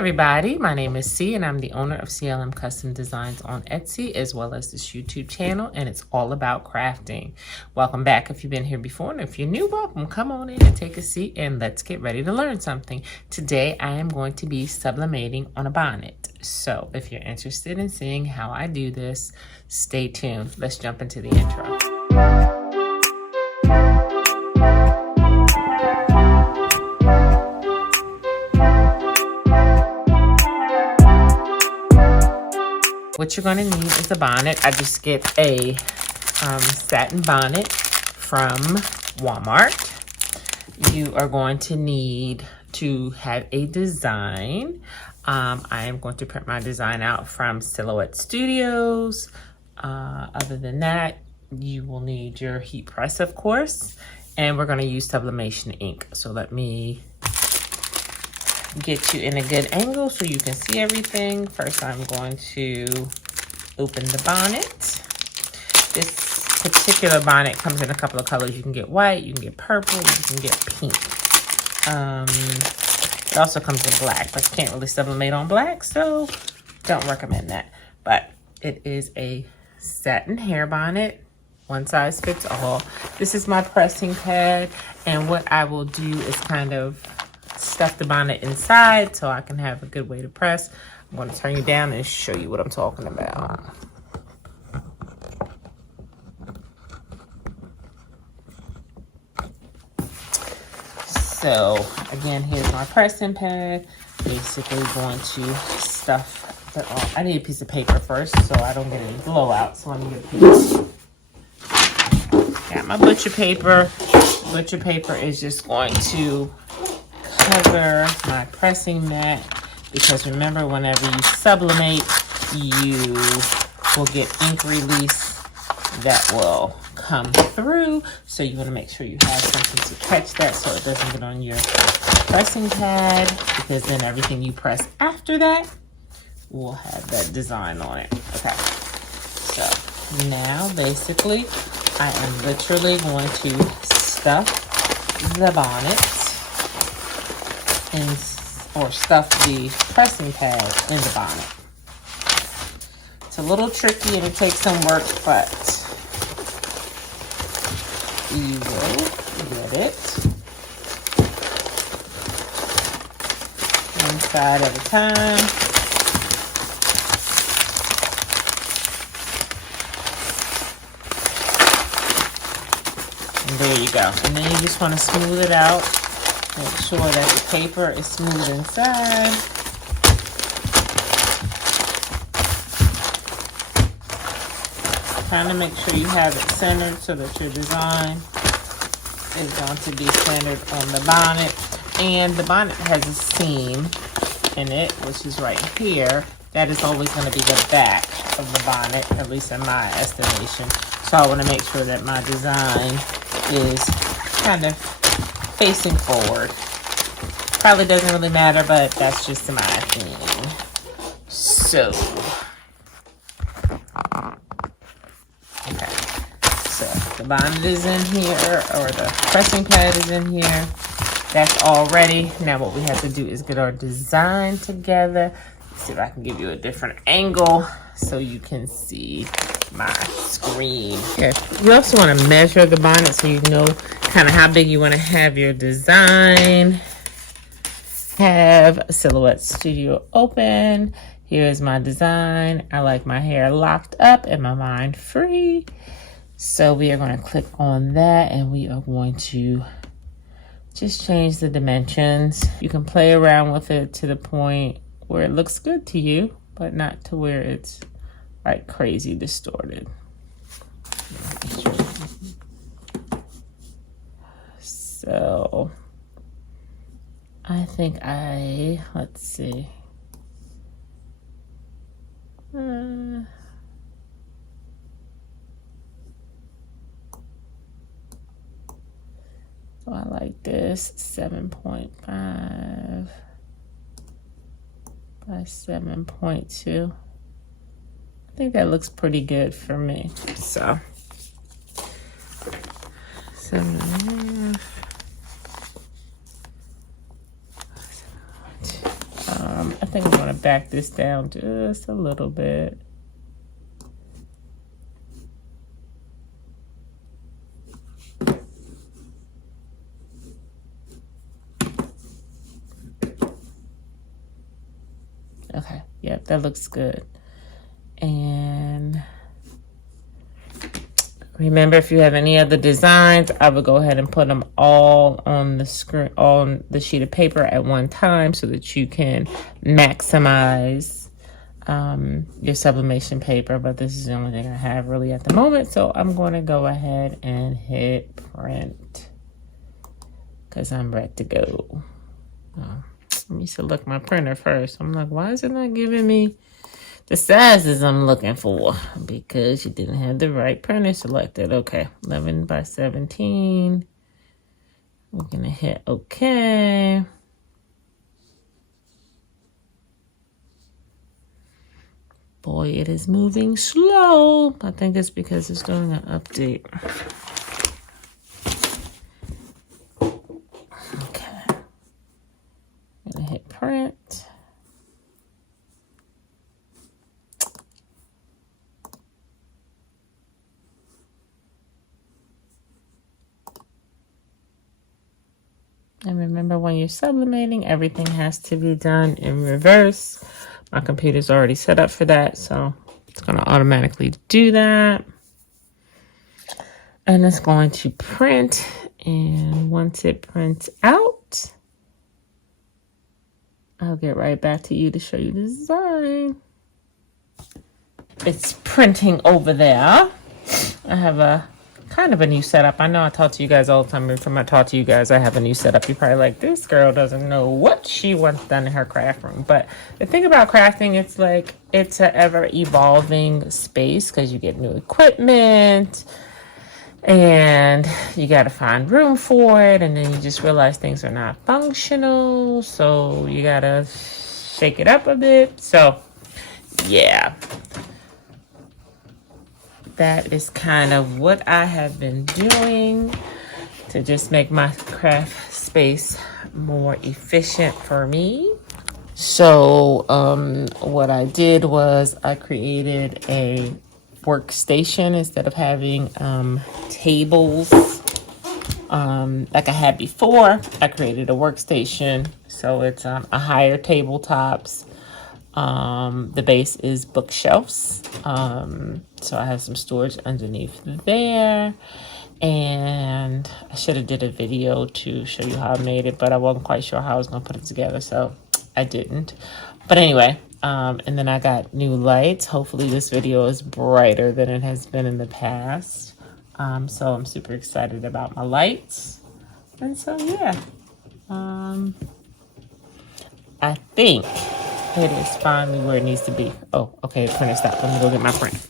everybody, my name is C and I'm the owner of CLM Custom Designs on Etsy as well as this YouTube channel, and it's all about crafting. Welcome back if you've been here before, and if you're new, welcome. Come on in and take a seat and let's get ready to learn something. Today I am going to be sublimating on a bonnet. So if you're interested in seeing how I do this, stay tuned. Let's jump into the intro. What you're going to need is a bonnet. I just get a satin bonnet from Walmart. You are going to need to have a design. I am going to print my design out from Silhouette Studios. Other than that, you will need your heat press, of course, and we're going to use sublimation ink. So let me get you in a good angle so you can see everything. First, I'm going to open the bonnet. This particular bonnet comes in a couple of colors. You can get white, you can get purple, you can get pink. It also comes in black, but you can't really sublimate on black, so don't recommend that. But it is a satin hair bonnet, one size fits all. This is my pressing pad, and what I will do is kind of stuff the bonnet inside so I can have a good way to press. I'm going to turn you down and show you what I'm talking about. So again, here's my pressing pad. Basically going to stuff that all. I need a piece of paper first so I don't get any blowout. So let me get a piece. Got my butcher paper. Butcher paper is just going to cover my pressing mat, because remember, whenever you sublimate, you will get ink release that will come through. So you want to make sure you have something to catch that so it doesn't get on your pressing pad, because then everything you press after that will have that design on it. Okay, so now basically I am literally going to stuff the bonnet or stuff the pressing pad in the bonnet. It's a little tricky and it takes some work, but you will get it one side at a time. And there you go. And then you just want to smooth it out. Make sure that the paper is smooth inside. Kind of make sure you have it centered so that your design is going to be centered on the bonnet. And the bonnet has a seam in it, which is right here. That is always going to be the back of the bonnet, at least in my estimation. So I want to make sure that my design is kind of facing forward. Probably doesn't really matter, but that's just my opinion. So, okay. So the bonnet is in here, or the pressing pad is in here. That's all ready. Now what we have to do is get our design together. Let's see if I can give you a different angle so you can see my screen. Okay. You also want to measure the bonnet so you know kind of how big you want to have your design. Have Silhouette Studio open. Here's my design. I like my hair locked up and my mind free. So we are going to click on that and we are going to just change the dimensions. You can play around with it to the point where it looks good to you, but not to where it's like crazy distorted. So I think let's see. So I like this 7.5 by 7.2. I think that looks pretty good for me. So 7.5. think I'm gonna back this down just a little bit. Okay, yep, that looks good. And remember, if you have any other designs, I would go ahead and put them all on the screen, on the sheet of paper at one time, so that you can maximize your sublimation paper. But this is the only thing I have really at the moment, so I'm going to go ahead and hit print because I'm ready to go. Let me select my printer first. I'm like, why is it not giving me the sizes I'm looking for? Because you didn't have the right printer selected. Okay, 11 by 17. We're gonna hit okay. Boy, it is moving slow. I think it's because it's doing an update. Okay, I'm gonna hit print. And remember, when you're sublimating, everything has to be done in reverse. My computer's already set up for that, so it's going to automatically do that. And it's going to print. And once it prints out, I'll get right back to you to show you the design. It's printing over there. I have a kind of a new setup. I know I talk to you guys all the time. Every time I talk to you guys, I have a new setup. You're probably like, this girl doesn't know what she wants done in her craft room. But the thing about crafting, it's like, it's an ever evolving space because you get new equipment and you got to find room for it. And then you just realize things are not functional. So you got to shake it up a bit. So yeah. That is kind of what I have been doing to just make my craft space more efficient for me. So what I did was I created a workstation instead of having tables like I had before. I created a workstation, so it's a higher tabletops. The base is bookshelves. So I have some storage underneath there. And I should have did a video to show you how I made it, but I wasn't quite sure how I was going to put it together, so I didn't. But anyway, and then I got new lights. Hopefully this video is brighter than it has been in the past. So I'm super excited about my lights. And so, yeah. I think it is finally where it needs to be. Oh, okay, the printer stopped. Let me go get my print.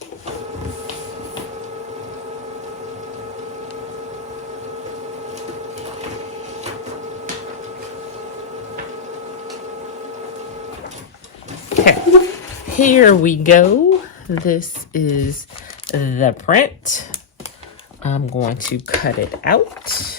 Okay, here we go. This is the print. I'm going to cut it out.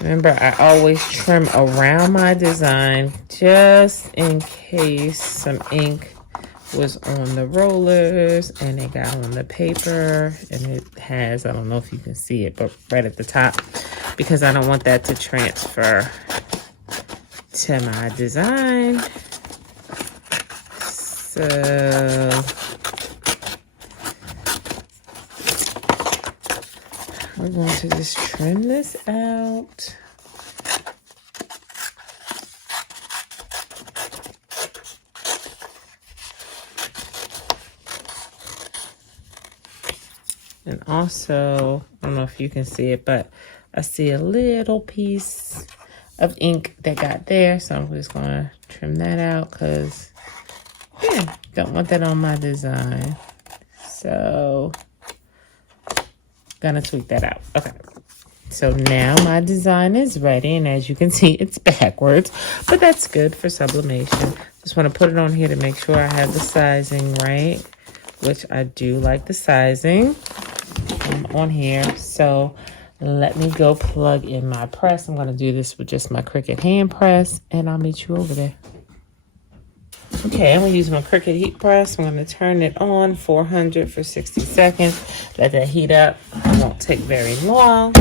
Remember, I always trim around my design just in case some ink was on the rollers and it got on the paper, and it has, I don't know if you can see it, but right at the top, because I don't want that to transfer to my design. So we're going to just trim this out. And also, I don't know if you can see it, but I see a little piece of ink that got there. So I'm just going to trim that out because Yeah, don't want that on my design. So, gonna tweak that out. Okay. So now my design is ready, and as you can see, it's backwards, but that's good for sublimation. Just want to put it on here to make sure I have the sizing right, which I do like the sizing on here. So let me go plug in my press. I'm going to do this with just my Cricut hand press, and I'll meet you over there. Okay, I'm going to use my Cricut heat press. I'm going to turn it on 400 for 60 seconds. Let that heat up. It won't take very long.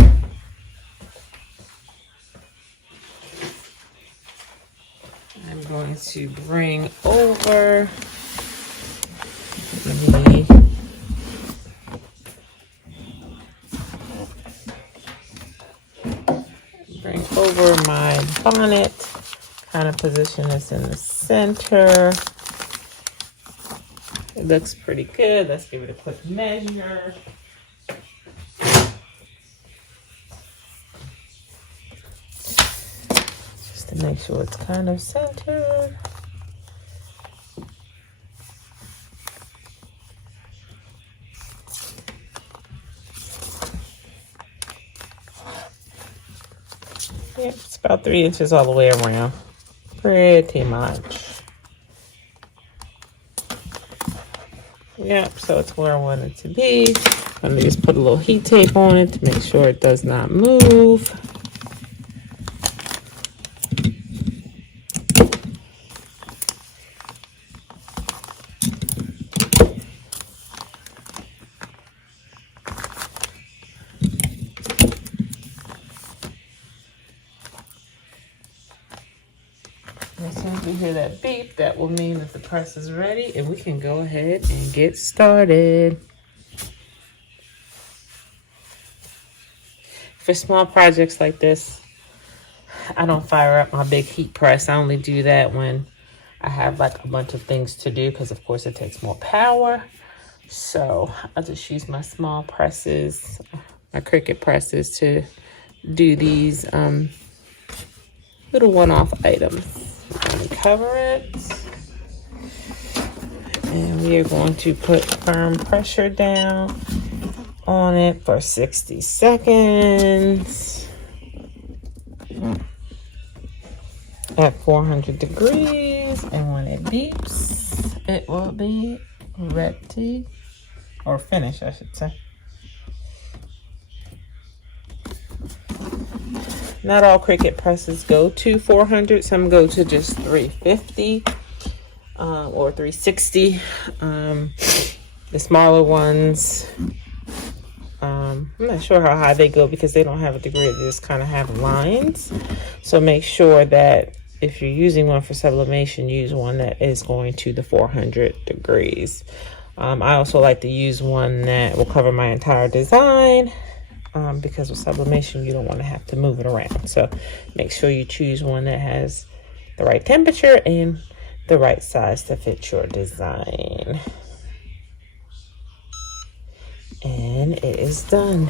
I'm going to bring over my bonnet, kind of position this in the center. It looks pretty good. Let's give it a quick measure. Just to make sure it's kind of centered. Yep, it's about 3 inches all the way around. Pretty much. Yep, so it's where I want it to be. I'm going to just put a little heat tape on it to make sure it does not move. As soon as we hear that beep, that will mean that the press is ready and we can go ahead and get started. For small projects like this, I don't fire up my big heat press. I only do that when I have like a bunch of things to do because of course it takes more power. So I just use my small presses, my Cricut presses to do these little one-off items. I'm going to cover it. And we are going to put firm pressure down on it for 60 seconds at 400 degrees. And when it beeps, it will be ready, or finished, I should say. Not all Cricut presses go to 400. Some go to just 350 or 360. The smaller ones, I'm not sure how high they go because they don't have a degree. They just kind of have lines. So make sure that if you're using one for sublimation, use one that is going to the 400 degrees. I also like to use one that will cover my entire design. Because with sublimation, you don't want to have to move it around. So make sure you choose one that has the right temperature and the right size to fit your design. And it is done.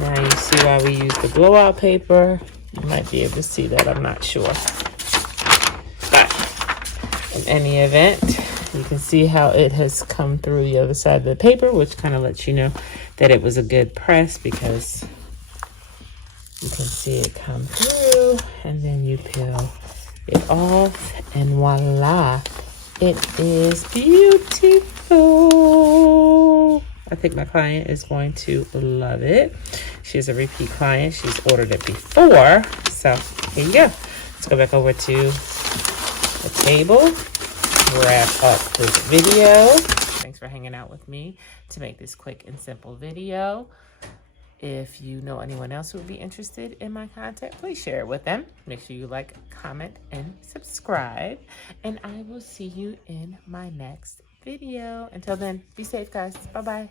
Now you see why we use the blowout paper. You might be able to see that, I'm not sure. In any event, you can see how it has come through the other side of the paper, which kind of lets you know that it was a good press because you can see it come through, and then you peel it off, and voila, it is beautiful. I think my client is going to love it. She's a repeat client. She's ordered it before, so here you go. Let's go back over to the table, wrap up this video. Thanks for hanging out with me to make this quick and simple video. If you know anyone else who would be interested in my content, please share it with them. Make sure you like, comment, and subscribe. And I will see you in my next video. Until then, be safe, guys. Bye-bye.